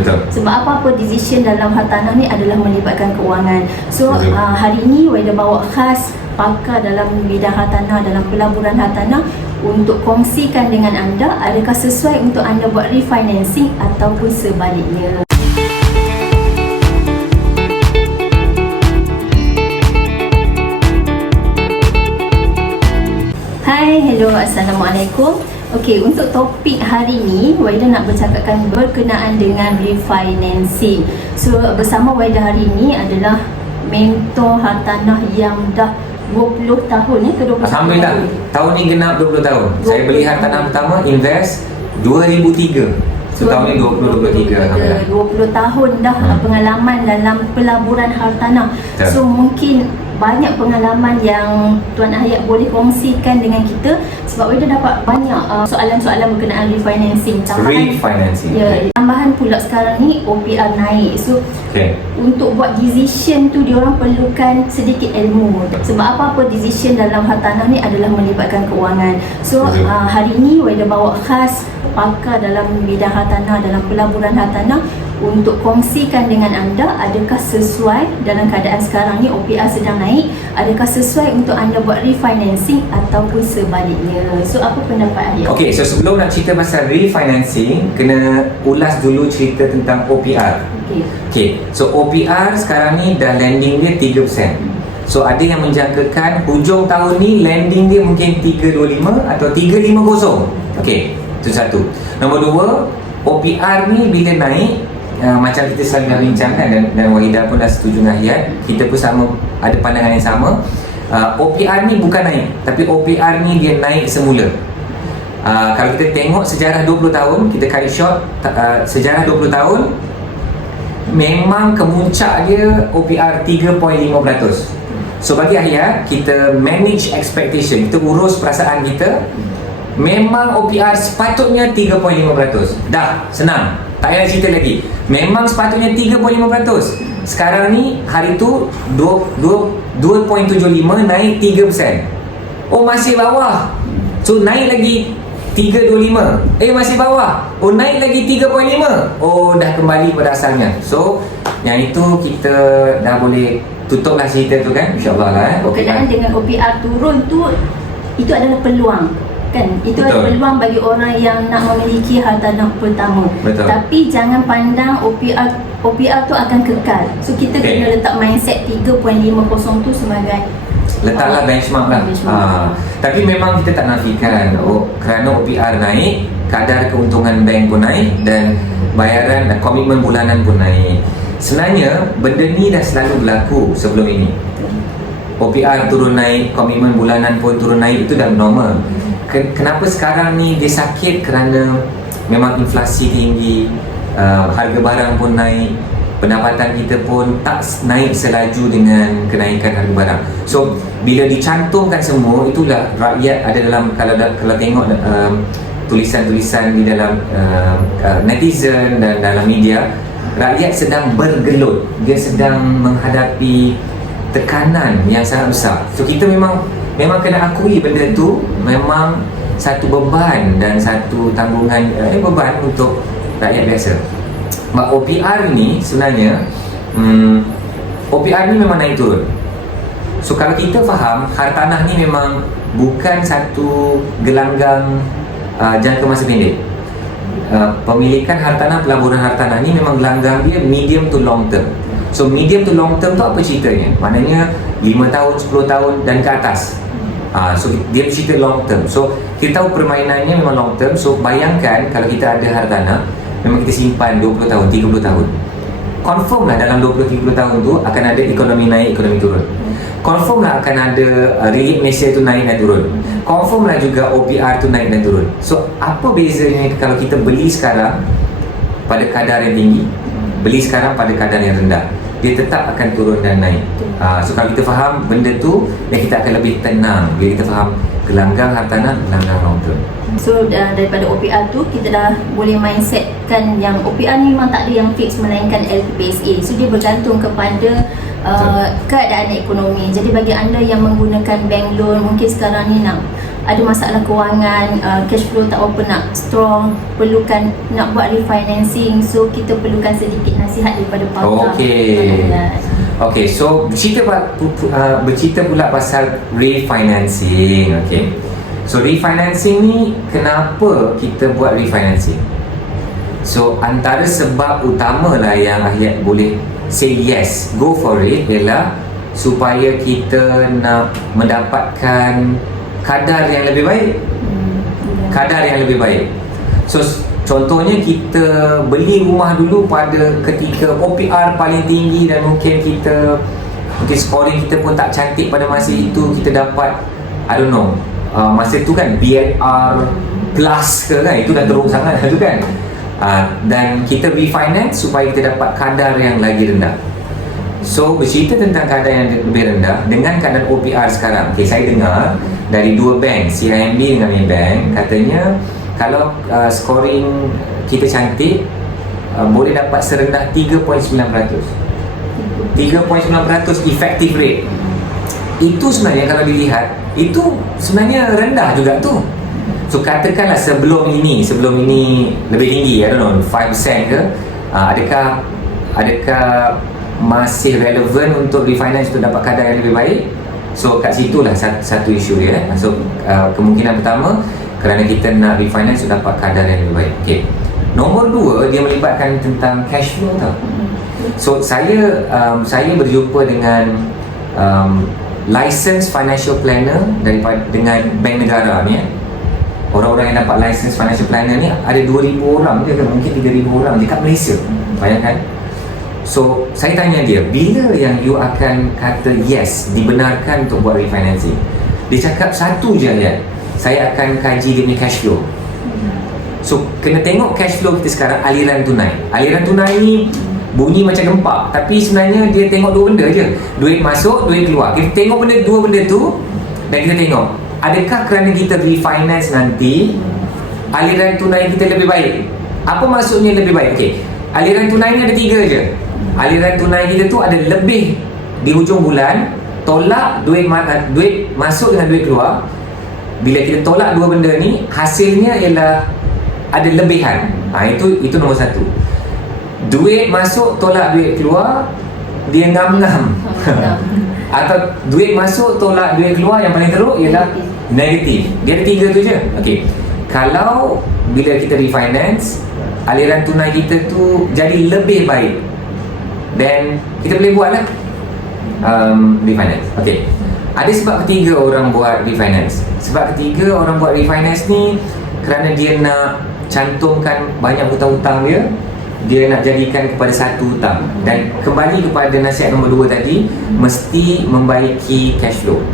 Betul. Sebab apa-apa decision dalam hartanah ni adalah melibatkan keuangan. So hari ini Waida bawa khas pakar dalam bidang hartanah, dalam pelaburan hartanah, untuk kongsikan dengan anda adakah sesuai untuk anda buat refinancing ataupun sebaliknya. Hai, hello, Assalamualaikum. Okey, untuk topik hari ni Waida nak bercakapkan berkenaan dengan refinancing. So bersama Waida hari ni adalah mentor hartanah yang dah 20 tahun ke 21 Alhamdulillah, tahun ni genap 20 tahun. Saya beli hartanah pertama invest 2003. So tahun ni 2023. Alhamdulillah. 20 tahun dah pengalaman dalam pelaburan hartanah. Betul. So mungkin banyak pengalaman yang Tuan Hayat boleh kongsikan dengan kita, sebab Waida dapat banyak soalan-soalan berkenaan refinancing. Refinancing. Ya, tambahan pula sekarang ni OPR naik. So untuk buat decision tu diorang perlukan sedikit ilmu. Sebab apa-apa decision dalam hartanah ni adalah melibatkan keuangan. So hari ni Waida bawa khas pakar dalam bidang hartanah, dalam pelaburan hartanah, untuk kongsikan dengan anda adakah sesuai dalam keadaan sekarang ni OPR sedang naik, adakah sesuai untuk anda buat refinancing ataupun sebaliknya. So apa pendapat Ayat? Okey, so sebelum nak cerita pasal refinancing, kena ulas dulu cerita tentang OPR. Okey, so OPR sekarang ni dah landing dia 3%. So ada yang menjangkakan hujung tahun ni landing dia mungkin 325 atau 350. Okey, itu satu. Nombor dua, OPR ni bila naik, macam kita selalu dah bincangkan, dan Waida pun dah setuju dengan Hayat, kita pun sama ada pandangan yang sama. OPR ni bukan naik, tapi OPR ni dia naik semula. Kalau kita tengok sejarah 20 tahun, kita cut short, sejarah 20 tahun memang kemuncak dia OPR 3.5%. So bagi Hayat, kita manage expectation, kita urus perasaan kita. Memang OPR sepatutnya 3.5%. Dah, senang, tak payah cerita lagi. Memang sepatutnya 3.5%. Sekarang ni hari tu 2.75 naik 3%. Oh, masih bawah. So naik lagi 3.25. Masih bawah. Oh, naik lagi 3.5. Oh, dah kembali pada asalnya. So yang itu kita dah boleh tutuplah cerita tu kan, insya-Allah lah. Berkenaan dengan OPR turun tu, itu adalah peluang kan, itu adalah peluang bagi orang yang nak memiliki hartanah pertama. Betul. Tapi jangan pandang OPR tu akan kekal. So kita kena letak mindset 3.50 tu sebagai letaklah benchmark lah. Tapi memang kita tak nafikan, kerana OPR naik, kadar keuntungan bank pun naik, dan bayaran dan komitmen bulanan pun naik. Sebenarnya benda ni dah selalu berlaku sebelum ini. OPR turun naik, komitmen bulanan pun turun naik, itu dah normal. Kenapa sekarang ni dia sakit? Kerana memang inflasi tinggi, harga barang pun naik, pendapatan kita pun tak naik selaju dengan kenaikan harga barang. So bila dicantumkan semua, itulah rakyat ada dalam, kalau tengok tulisan-tulisan di dalam netizen dan dalam media, rakyat sedang bergelut, dia sedang menghadapi tekanan yang sangat besar. So kita memang kena akui benda tu memang satu beban dan satu tanggungan, beban untuk rakyat biasa. OPR ni sebenarnya OPR ni memang naik turun. So kalau kita faham, hartanah ni memang bukan satu gelanggang jangka masa pendek. Pemilikan hartanah, pelaburan hartanah ni memang gelanggang dia medium to long term. So medium to long term tu apa ceritanya? Maknanya 5 tahun, 10 tahun dan ke atas. So dia cerita long term. So kita tahu permainannya memang long term. So bayangkan kalau kita ada hartanah, memang kita simpan 20 tahun, 30 tahun. Confirm lah dalam 20-30 tahun tu akan ada ekonomi naik, ekonomi turun. Confirm lah akan ada ringgit Malaysia tu naik dan turun. Confirm lah juga OPR tu naik dan turun. So apa bezanya kalau kita beli sekarang pada kadar yang tinggi, beli sekarang pada kadar yang rendah? Dia tetap akan turun dan naik. So kalau kita faham benda tu, dan kita akan lebih tenang bila kita faham gelanggang hartanah, gelanggang long term. So daripada OPR tu, kita dah boleh mindsetkan yang OPR ni memang tak ada yang fix melainkan LTPSA. So dia bergantung kepada keadaan ekonomi. Jadi bagi anda yang menggunakan bank loan, mungkin sekarang ni nak ada masalah kewangan, cash flow tak berapa nak strong, perlukan nak buat refinancing, so kita perlukan sedikit nasihat daripada pakar. Okay, so bercerita pula pasal refinancing. Okay, so refinancing ni, kenapa kita buat refinancing? So antara sebab utama lah yang Ahliat boleh say yes, go for it, ialah supaya kita nak mendapatkan kadar yang lebih baik. Kadar yang lebih baik. So contohnya kita beli rumah dulu pada ketika OPR paling tinggi, dan mungkin scoring kita pun tak cantik pada masa itu, kita dapat I don't know, masa tu kan BLR plus ke kan, itu dah teruk sangat tu kan. Dan kita refinance supaya kita dapat kadar yang lagi rendah. So bercerita tentang kadar yang lebih rendah dengan kadar OPR sekarang. Okay, saya dengar dari dua bank, CIMB dengan Maybank, katanya kalau scoring kita cantik, boleh dapat serendah 3.9%. 3.9% effective rate. Itu sebenarnya kalau dilihat, itu sebenarnya rendah juga tu. So katakanlah sebelum ini lebih tinggi, I don't know, 5% ke, adakah masih relevan untuk refinance untuk dapat kadar yang lebih baik? So kat situlah satu isu dia. So kemungkinan pertama, kerana kita nak refinance untuk dapat kadar yang lebih baik. Okay. Nombor dua, dia melibatkan tentang cash flow tau. So saya berjumpa dengan licensed financial planner dengan bank negara ni. Orang-orang yang dapat license financial planner ni ada 2,000 orang je, mungkin 3,000 orang je kat Malaysia. Bayangkan. So saya tanya dia, bila yang you akan kata yes, dibenarkan untuk buat refinancing? Dia cakap satu je ya, saya akan kaji dia punya cash flow. So kena tengok cash flow kita sekarang, aliran tunai. Aliran tunai ni bunyi macam gempak, tapi sebenarnya dia tengok dua benda je, duit masuk, duit keluar. Kita tengok dua benda tu, dan kita tengok adakah kerana kita refinance nanti aliran tunai kita lebih baik. Apa maksudnya lebih baik? Okay, aliran tunai ni ada 3 je. Aliran tunai kita tu ada lebih di hujung bulan, tolak duit masuk dengan duit keluar. Bila kita tolak dua benda ni, hasilnya ialah ada lebihan. Itu nombor satu. Duit masuk tolak duit keluar, dia ngam-ngam. Atau duit masuk tolak duit keluar, yang paling teruk ialah negatif. Dia ada 3 tu je. Okay, kalau bila kita refinance, aliran tunai kita tu jadi lebih baik, then kita boleh buat lah refinance. Okay, ada sebab ketiga orang buat refinance. Sebab ketiga orang buat refinance ni kerana dia nak cantumkan banyak hutang-hutang dia nak jadikan kepada satu hutang. Dan kembali kepada nasihat nombor 2 tadi, mesti membaiki cash flow.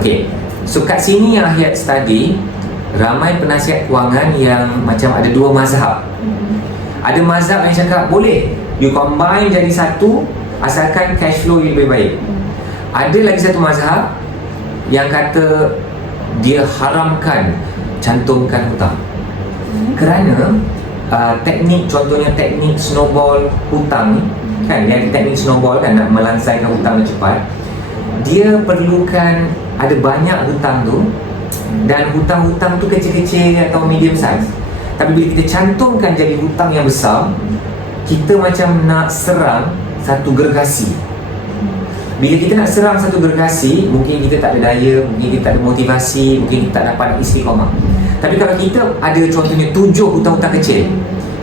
Okay, so kat sini yang Ahliat study, ramai penasihat kewangan yang macam ada 2 mazhab. Ada mazhab yang cakap boleh you combine jadi satu asalkan cash flow lebih baik. Ada lagi satu mazhab yang kata dia haramkan cantumkan hutang. Kerana teknik, contohnya teknik snowball hutang ni kan, dia ada teknik snowball kan, nak melansaikan hutang cepat. Dia perlukan ada banyak hutang tu, dan hutang-hutang tu kecil-kecil atau medium size. Tapi bila kita cantumkan jadi hutang yang besar, kita macam nak serang satu gergasi. Bila kita nak serang satu gergasi, mungkin kita tak ada daya, mungkin kita tak ada motivasi, mungkin kita tak dapat istiqamah. Tapi kalau kita ada contohnya 7 hutang-hutang kecil,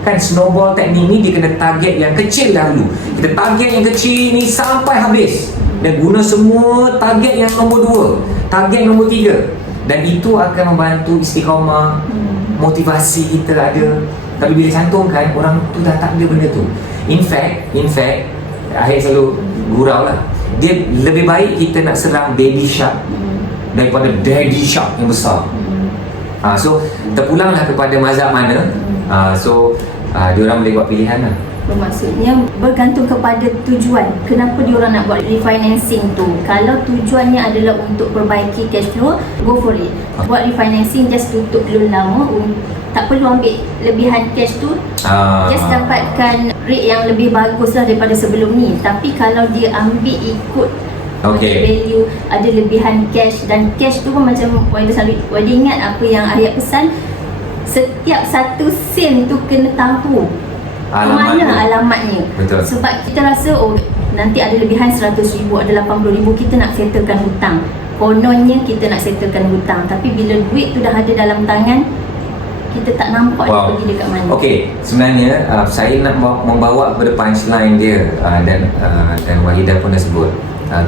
kan snowball teknik ni dia kena target yang kecil dahulu. Kita target yang kecil ni sampai habis, dan guna semua target yang nombor 2, target nombor 3, dan itu akan membantu istiqamah, motivasi kita ada. Tapi bila cantumkan, orang tu dah tak ada benda tu. In fact Ahliat selalu gurau lah, dia lebih baik kita nak serang baby shark daripada daddy shark yang besar. So terpulanglah kepada mazhab mana. Diorang boleh buat pilihan lah. Maksudnya bergantung kepada tujuan. Kenapa diorang nak buat refinancing tu? Kalau tujuannya adalah untuk perbaiki cash flow, go for it. Buat refinancing just tutup loan lama, tak perlu ambil lebihan cash tu, just dapatkan rate yang lebih bagus lah daripada sebelum ni. Tapi kalau dia ambil ikut Okey. Ada value, ada lebihan cash, dan cash tu pun macam Wadi ingat apa yang ayat pesan, setiap satu sen tu kena tahu Alamatnya. mana alamatnya. Betul. Sebab kita rasa nanti ada lebihan 100,000, ada 80,000, kita nak settlekan hutang. Kononnya kita nak settlekan hutang, tapi bila duit tu dah ada dalam tangan, kita tak nampak dia pergi dekat mana. Okey, sebenarnya saya nak membawa kepada punchline dia, dan Wahidah pun dah sebut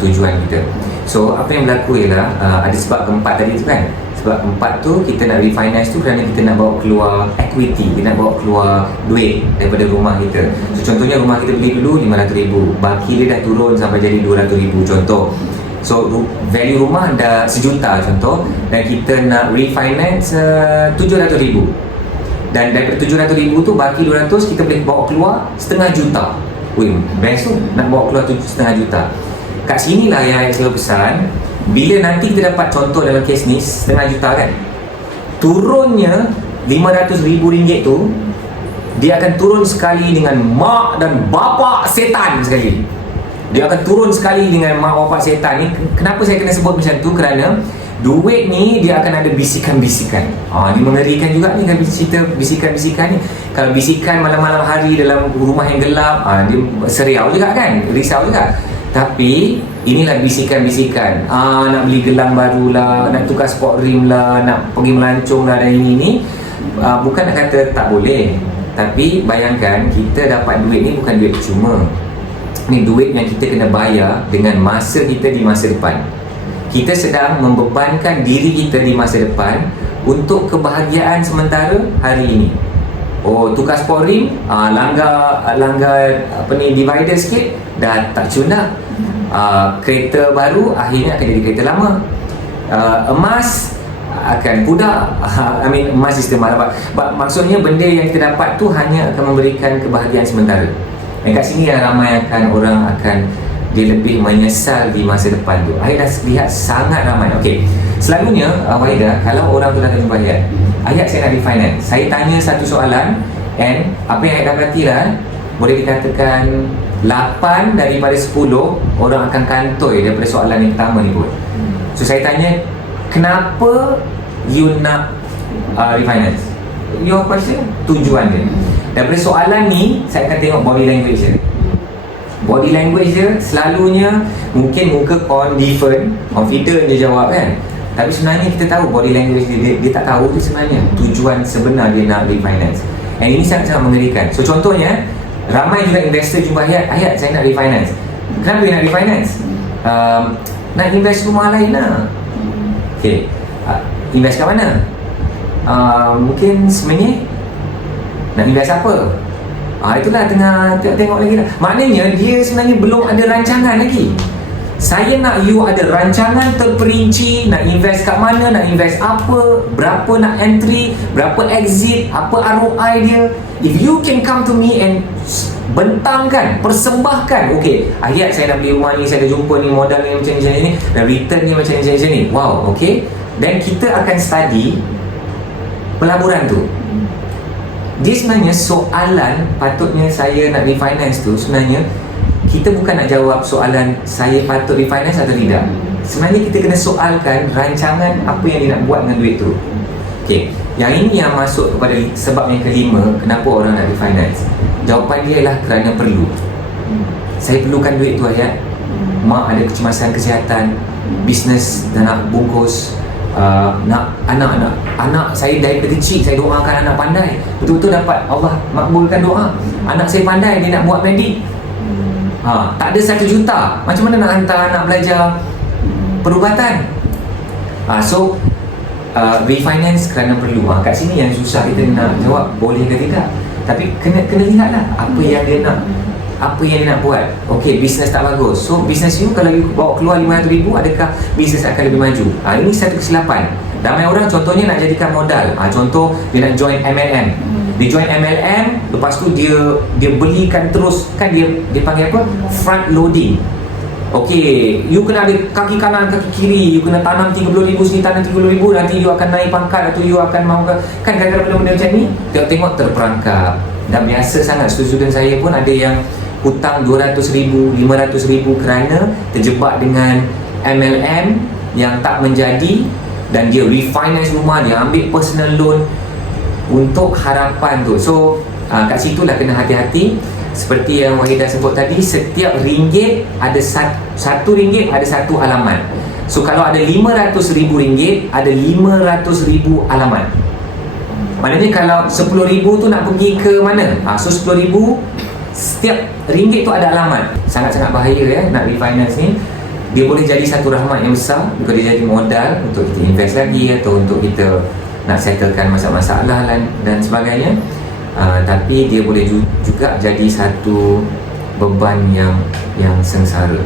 tujuan kita. So apa yang berlaku ialah ada sebab keempat tadi tu kan. Sebab keempat tu kita nak refinance tu kerana kita nak bawa keluar equity, kita nak bawa keluar duit daripada rumah kita. So contohnya rumah kita beli dulu 500,000, baki dia dah turun sampai jadi 200,000 contoh. So value rumah dah 1 juta contoh, dan kita nak refinance 700,000. Dan daripada 700,000 tu baki 200, kita boleh bawa keluar setengah juta. Wih, best tu, nak bawa keluar setengah juta. Kat sinilah yang saya pesan, bila nanti kita dapat contoh dalam kes ni setengah juta kan, turunnya RM500,000 tu, dia akan turun sekali dengan mak dan bapa setan sekali. Dia akan turun sekali dengan mak bapa setan ni. Kenapa saya kena sebut macam tu? Kerana duit ni dia akan ada bisikan-bisikan. Dia mengerikan juga ni kan, cerita bisikan-bisikan ni. Kalau bisikan malam-malam hari dalam rumah yang gelap, dia seriau juga kan, risau juga. Tapi inilah bisikan-bisikan, nak beli gelang baru lah, nak tukar sport rim lah, nak pergi melancong lah, dan ini bukan nak kata tak boleh, tapi bayangkan kita dapat duit ni bukan duit cuma. Ni duit yang kita kena bayar dengan masa kita di masa depan. Kita sedang membebankan diri kita di masa depan untuk kebahagiaan sementara hari ini. Tukar sport rim, langgar divider sikit, dah tak cunda. Kereta baru akhirnya akan jadi kereta lama. Emas akan pudar. Emas sistem marah. Maksudnya benda yang kita dapat tu hanya akan memberikan kebahagiaan sementara. Dan kat sini yang ramai orang akan dia lebih menyesal di masa depan tu. Ayat dah lihat sangat ramai. Okey, selalunya Wahidah, kalau orang tu dah jumpa Ayat saya nak refinance, saya tanya satu soalan, and apa yang Ayat dapati lah, boleh dikatakan 8 daripada 10 orang akan kantoi daripada soalan yang pertama ni pun. So saya tanya, kenapa you nak refinance? Your question, tujuan dia. Daripada soalan ni, saya akan tengok body language dia. Body language dia selalunya mungkin muka confident dia jawab kan. Tapi sebenarnya kita tahu body language dia tak tahu tu sebenarnya tujuan sebenar dia nak refinance. Dan ini sangat-sangat mengerikan. So contohnya, ramai juga investor jumpa Ayat saya nak refinance. Kenapa dia nak refinance? Nak invest rumah lain lah. Okay, invest kat mana? Mungkin sebenarnya nak invest apa? Itulah tengah tengok lagi lah. Maknanya dia sebenarnya belum ada rancangan lagi. Saya nak you ada rancangan terperinci, nak invest kat mana, nak invest apa, berapa nak entry, berapa exit, apa ROI dia. If you can come to me and bentangkan, persembahkan, okay, Ayat saya nak beli rumah ni, saya dah jumpa ni, modal ni macam ni, dan return ni macam ni. Wow, okay. Dan kita akan study pelaburan tu. Dia sebenarnya soalan patutnya saya nak refinance tu, sebenarnya kita bukan nak jawab soalan saya patut refinance atau tidak. Sebenarnya kita kena soalkan rancangan apa yang dia nak buat dengan duit tu. Okay, yang ini yang masuk kepada sebab yang kelima, kenapa orang nak refinance. Jawapan dia ialah kerana perlu. Saya perlukan duit tu Ayat. Mak ada kecemasan kesihatan, bisnes dah nak bungkus, nak anak saya dari kecil saya doakan anak pandai, betul-betul dapat Allah makbulkan doa. Anak saya pandai, dia nak buat medik, tak ada 1 juta, macam mana nak hantar anak belajar perubatan? So refinance kerana perlu. Kat sini yang susah kita nak jawab boleh ke tidak. Tapi kena lihatlah apa yang dia nak buat. Okey, bisnes tak bagus. So bisnes you kalau you bawa keluar 500,000, adakah bisnes akan lebih maju? Ini satu kesilapan. Ramai orang contohnya nak jadikan modal. Contoh dia nak join MLM. Dia join MLM, lepas tu dia belikan terus, kan dia panggil apa? Front loading. Okey, you kena ada kaki kanan, kaki kiri, you kena tanam 30,000 sini, tanam 30,000, nanti you akan naik pangkat atau you akan mahu kan kadang-kadang benda-benda macam ni, tengok terperangkap. Dan biasa sangat student saya pun ada yang hutang 200,000, 500,000 kerana terjebak dengan MLM yang tak menjadi, dan dia refinance rumah, dia ambil personal loan untuk harapan tu. So kat situlah kena hati-hati. Seperti yang Wahidah sebut tadi, setiap ringgit ada satu ringgit ada satu alamat. So kalau ada 500,000 ringgit, ada 500,000 alamat. Maknanya kalau 10,000 tu nak pergi ke mana? So 10,000, setiap ringgit tu ada alamat. Sangat-sangat bahaya ya nak refinance ni. Dia boleh jadi satu rahmat yang besar, kalau dia jadi modal untuk kita invest lagi, atau untuk kita nak settlekan masalah-masalah dan sebagainya. Tapi dia boleh juga jadi satu beban yang sengsara.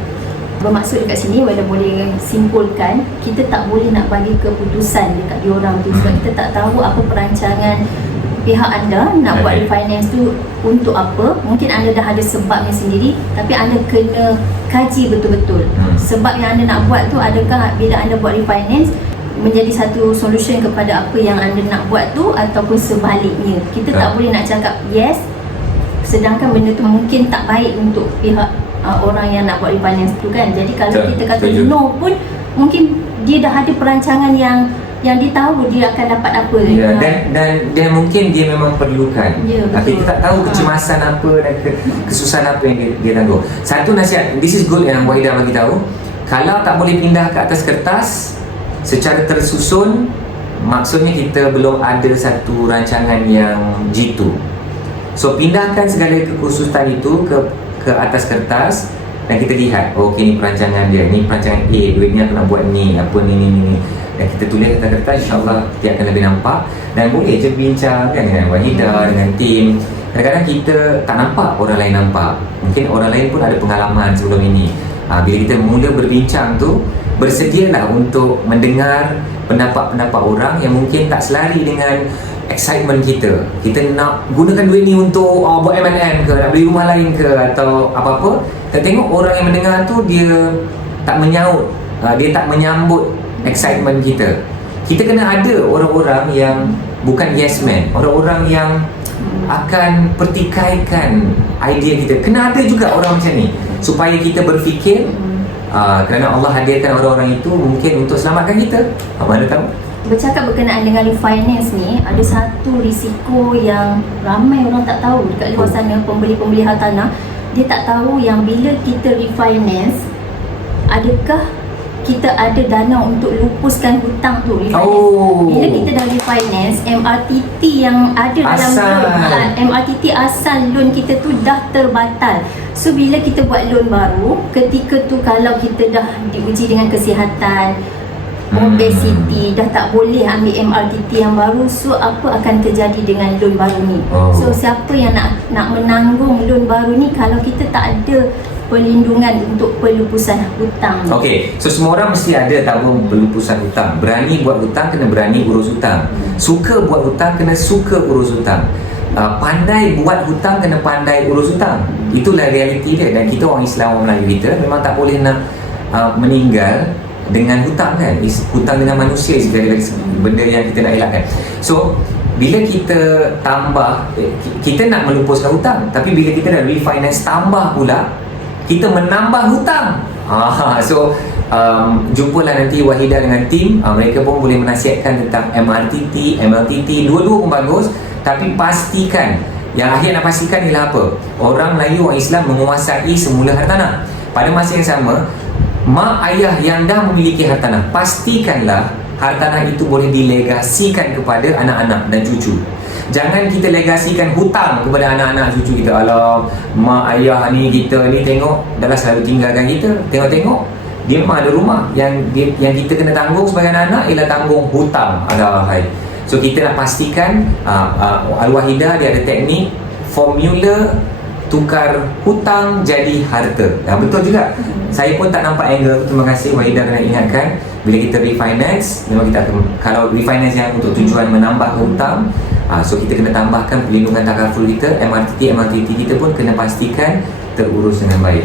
Bermaksud dekat sini, Wahidah boleh simpulkan, kita tak boleh nak bagi keputusan dekat diorang tu, sebab kita tak tahu apa perancangan pihak anda nak buat refinance tu untuk apa. Mungkin anda dah ada sebabnya sendiri, tapi anda kena kaji betul-betul sebab yang anda nak buat tu, adakah bila anda buat refinance menjadi satu solution kepada apa yang anda nak buat tu, ataupun sebaliknya. Kita tak boleh nak cakap yes sedangkan benda tu mungkin tak baik untuk pihak orang yang nak buat refinance tu kan. Jadi kalau kita kata no pun, mungkin dia dah ada perancangan yang dia tahu dia akan dapat apa. Dan mungkin dia memang perlukan. Tapi kita tak tahu kecemasan apa dan kesusahan apa yang dia tangguh. Satu nasihat, this is good yang Wahidah bagi tahu, kalau tak boleh pindah ke atas kertas secara tersusun, maksudnya kita belum ada satu rancangan yang jitu. So pindahkan segala kekhususan itu ke atas kertas, dan kita lihat, okey ni perancangan dia, ni perancangan A, duit ni aku nak buat ni, apa ni, dan kita tulis atas kertas, insyaAllah dia akan lebih nampak. Dan boleh je bincang kan dengan Wahidah, dengan tim. Kadang-kadang kita tak nampak, orang lain nampak. Mungkin orang lain pun ada pengalaman sebelum ini. Bila kita mula berbincang tu, bersedialah untuk mendengar pendapat-pendapat orang yang mungkin tak selari dengan excitement kita. Kita nak gunakan duit ni untuk buat MLM ke, nak beli rumah lain ke, atau apa-apa. Kita tengok orang yang mendengar tu, dia tak menyaut, dia tak menyambut excitement kita. Kita kena ada orang-orang yang bukan yes man, orang-orang yang akan pertikaikan idea kita. Kena ada juga orang macam ni, supaya kita berfikir, kerana Allah hadirkan orang-orang itu mungkin untuk selamatkan kita. Mana tahu. Bercakap berkenaan dengan refinance ni, ada satu risiko yang ramai orang tak tahu dekat luar sana, pembeli-pembeli hartanah. Dia tak tahu yang bila kita refinance, adakah kita ada dana untuk lupuskan hutang tu. Bila kita dah refinance, MRTT yang ada dalam loan, MRTT asal loan kita tu dah terbatal. So bila kita buat loan baru, ketika tu kalau kita dah diuji dengan kesihatan, obesity, dah tak boleh ambil MRTT yang baru, so apa akan terjadi dengan loan baru ni? So siapa yang nak menanggung loan baru ni kalau kita tak ada perlindungan untuk pelupusan hutang? Okey, so semua orang mesti ada tabung pelupusan hutang. Berani buat hutang, kena berani urus hutang. Suka buat hutang, kena suka urus hutang. Pandai buat hutang, kena pandai urus hutang. Itulah realiti dia. Dan kita orang Islam, orang Melayu kita memang tak boleh nak meninggal dengan hutang kan. Hutang dengan manusia segala benda yang kita nak elakkan. So bila kita tambah, kita nak melupuskan hutang, tapi bila kita dah refinance tambah pula, kita menambah hutang. So jumpalah nanti Wahidah dengan tim. Mereka pun boleh menasihatkan tentang MRTT, MLTT, dua-dua pun bagus. Tapi pastikan, yang akhir nak pastikan ialah apa? Orang Melayu, orang Islam menguasai semula hartanah. Pada masa yang sama, mak ayah yang dah memiliki hartanah, pastikanlah hartanah itu boleh dilegasikan kepada anak-anak dan cucu. Jangan kita legasikan hutang kepada anak-anak cucu kita. Alah, mak ayah ni kita ni tengok dah selalu tinggalkan kita. Tengok-tengok dia memang ada rumah yang kita kena tanggung sebagai anak-anak ialah tanggung hutang. Alahai. So kita nak pastikan Al-Wahidah dia ada teknik formula tukar hutang jadi harta. Betul juga. Saya pun tak nampak angle. Terima kasih Wahidah kena ingatkan. Bila kita refinance, memang kita akan, kalau refinance yang untuk tujuan menambah hutang, so kita kena tambahkan perlindungan takaful kita, MRTT kita pun kena pastikan terurus dengan baik.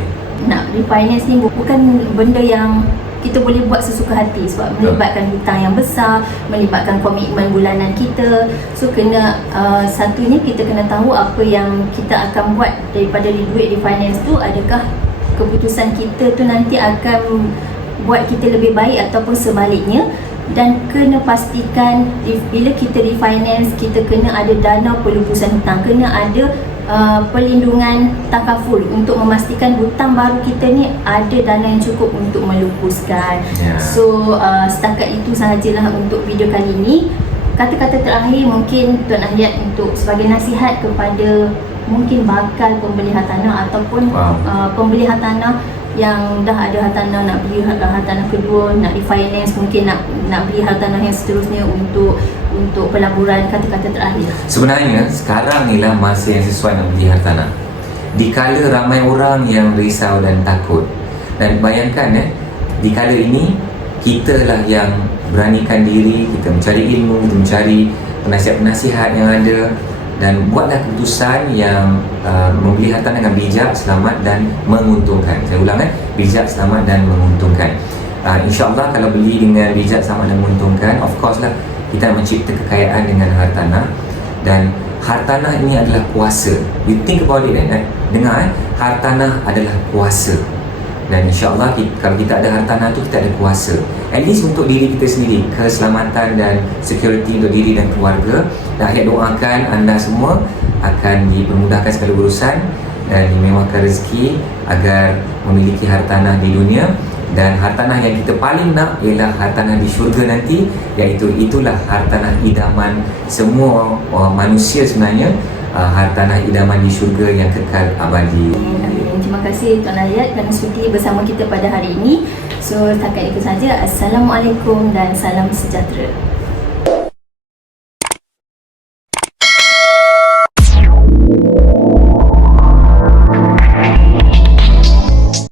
nak refinance ni bukan benda yang kita boleh buat sesuka hati, sebab melibatkan hutang yang besar, melibatkan komitmen bulanan kita. So kena satunya kita kena tahu apa yang kita akan buat daripada duit refinance tu. Adakah keputusan kita tu nanti akan buat kita lebih baik ataupun sebaliknya. Dan kena pastikan bila kita refinance, kita kena ada dana pelupusan hutang, kena ada perlindungan takaful untuk memastikan hutang baru kita ni ada dana yang cukup untuk melupuskan. So setakat itu sahajalah untuk video kali ini. Kata-kata terakhir mungkin Tuan Ahliat untuk sebagai nasihat kepada mungkin bakal pembeli hartanah ataupun pembeli hartanah yang dah ada hartanah, nak beli hartanah kedua, nak refinance, mungkin nak beli hartanah yang seterusnya untuk pelaburan. Kata-kata terakhir. Sebenarnya sekarang inilah masa yang sesuai nak beli hartanah. Dikala ramai orang yang risau dan takut. Dan bayangkan dikala ini kita lah yang beranikan diri, kita mencari ilmu, kita mencari penasihat-penasihat yang ada, dan buatlah keputusan yang membeli hartanah dengan bijak, selamat dan menguntungkan. Saya ulang bijak, selamat dan menguntungkan. InsyaAllah kalau beli dengan bijak, selamat dan menguntungkan, of course lah kita mencipta kekayaan dengan hartanah. Dan hartanah ini adalah kuasa. You think about it dengar hartanah adalah kuasa. Dan insyaAllah kalau kita ada hartanah tu, kita ada kuasa, at least untuk diri kita sendiri, keselamatan dan security untuk diri dan keluarga. Dan Ahliat doakan anda semua akan dipermudahkan segala urusan dan dimewahkan rezeki agar memiliki hartanah di dunia. Dan hartanah yang kita paling nak ialah hartanah di syurga nanti, iaitu itulah hartanah idaman semua manusia sebenarnya, hartanah idaman di syurga yang kekal abadi. Terima kasih Tuan Ahliat kerana sudi bersama kita pada hari ini. So setakat itu saja. Assalamualaikum dan salam sejahtera.